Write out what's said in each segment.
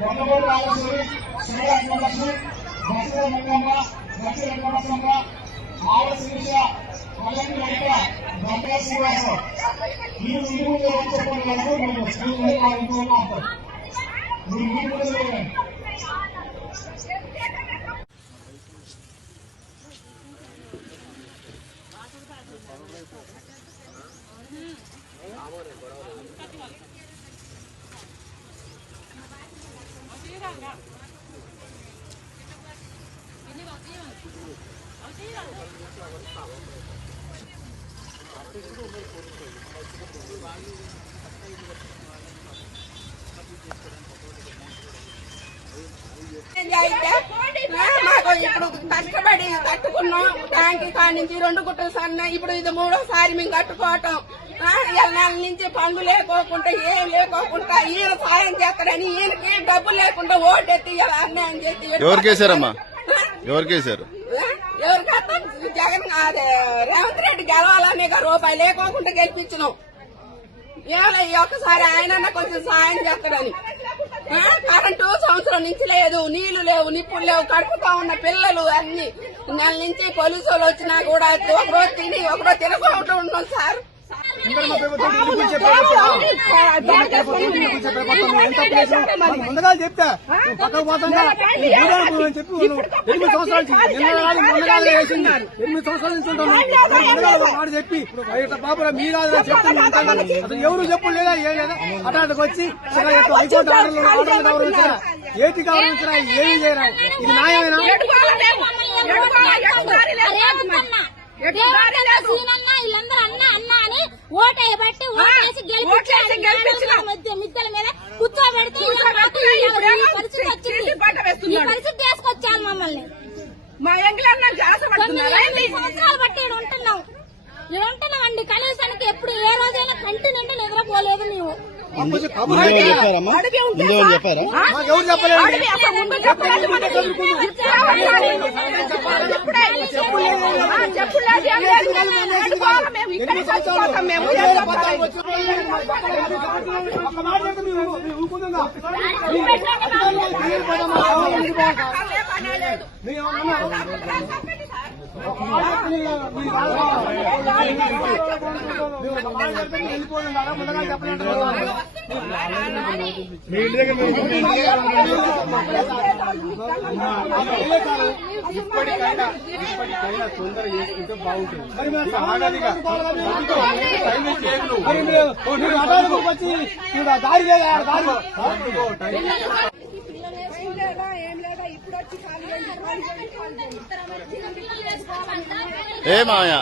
వందమూడు రాజేశ్వరి, శ్రీలక్ష్మి, దక్షిణ మంగమ్మ, దక్షిణ వెంకటేశ్వర, ఆవ శిరీష, మల్లంగి లలిత, గంగా శ్రీనివాసరావు. ఈ ఇంటి ముందు వచ్చేటువంటి వరకు మేము స్కూల్ మాట్లాడతాం. మీరు ఇంటి ముందు లేదండి. మాకు ఇప్పుడు కష్టపడి కట్టుకున్నాం. ట్యాంక్ కాడి నుంచి 2 గుట్టలు సన్న, ఇప్పుడు ఇది 3వ సారి మేము కట్టుకోవటం. నెల నుంచి పనులు లేకోకుండా ఏం లేకోకుండా ఈయన సాయం చేస్తాడని ఈయనకి డబ్బు లేకుండా ఓటెత్తి అన్యాయం చేసి ఎవరికేసారమ్మా? ఎవరికేసారు? ఎవరికైతే జగన్ అదే రేవంత్ రెడ్డి గెలవాలని రూపాయి లేకోకుండా గెలిపించినాం. ఏమో ఈ ఒక్కసారి ఆయన కొంచెం సాయం చేస్తాడని. కరెంటు సంవత్సరం నుంచి లేదు, నీళ్లు లేవు, నిప్పులు లేవు, కడుపుతా ఉన్న పిల్లలు అన్ని. నెల నుంచి పోలీసు వాళ్ళు వచ్చినా కూడా ఒకరోజు తిని ఒకరోజు తినకుండా ఉన్నాం సార్. ముందుగా చెప్తా పక్కకు పోతుందా అని చెప్పి 8 సంవత్సరాల వేసింది. 8 సంవత్సరాల నుంచి ఉంటాను వాడు చెప్పి బాబు మీ కాదు చెప్తాను. అసలు ఎవరు చెప్పు లేదా ఏం లేదా అటాటకు వచ్చి హైకోర్టు ఆర్డర్లు గౌరవించరా, ఏటి గౌరవించరా, ఏమి చేయరా? ఇది న్యాయమేనా? వీళ్ళందరూ అన్న అన్న అని ఓటేయబట్టి ఓటేసి గెలిపించి మిద్దల మీద కూర్చోబెడితే పరిస్థితి వచ్చింది. ఈ పరిస్థితి తీసుకొచ్చాను మమ్మల్ని. మా ఎంగిలన్న 9 సంవత్సరాలు బట్టి ఇక్కడ ఉంటున్నాం. ఇక్కడ ఉంటున్నామండి. కనీసానికి ఎప్పుడు ఏ రోజైనా కంటి నిండి నిద్రపోలేదు నీవు. చెప్పారమ్మా? చెప్పారా? ఎవరు చెప్పలేదు. ఇప్పటికైనా తొందర చేసుకుంటే బాగుంటుంది. ఏమాయా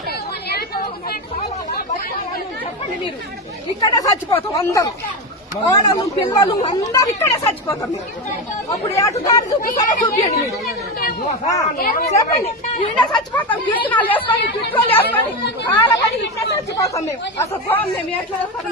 ఇక్కడే చచ్చిపోతాం అందరూ, వాళ్ళను పిల్లలు అందరూ ఇక్కడే చచ్చిపోతాం. అప్పుడు ఏటు దారి చూపించండి మీరు చెప్పండి. ఈయన చచ్చిపోతాం, కీర్తనాలు వేసుకొని కిట్రోలు వేసుకొని కాలపడి ఇక్కడే చచ్చిపోతాం మేము. అసలు మేము ఎట్లా వేస్తాం